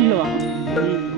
んのは。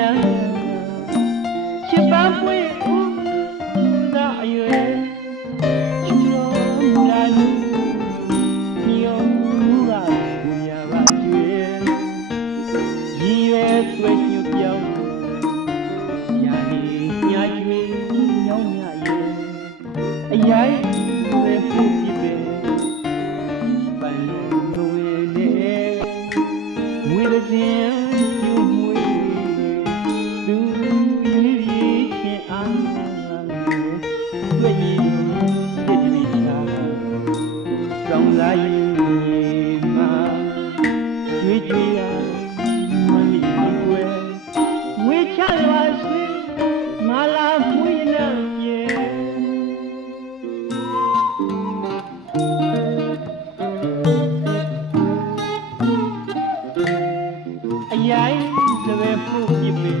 နာချစ်ပါပွင့် တွေ့ရင်တွေ့ပြီလားဆောင်းစားရင်မှာတွေ့ကြရမမီကွယ်ငွေချပါစေမလာမွေးနာပြေအယိုင်းစပယ်ဖို့ပြပြီ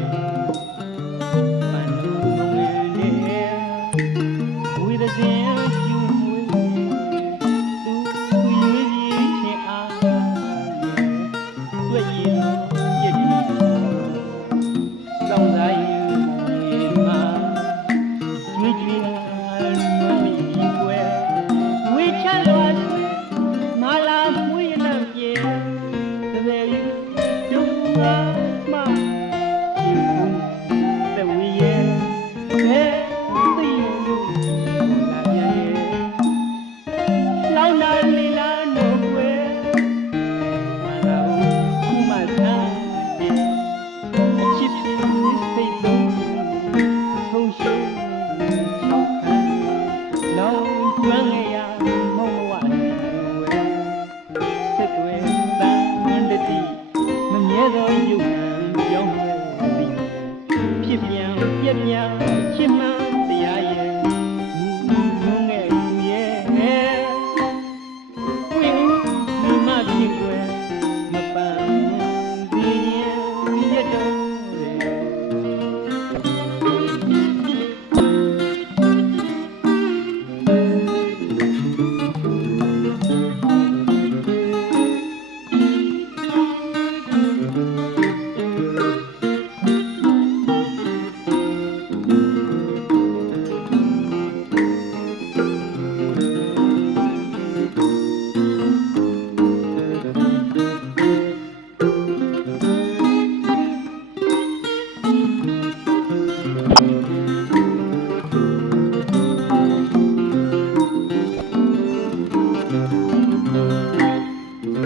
해.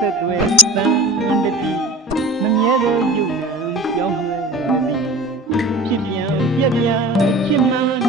ဆက်သွဲတန်တတိမမြဲတဲ့ယုံနံပြောင်းလဲသည်ဖြစ်ပြန်ပြက်ပြန်ချစ်မှန်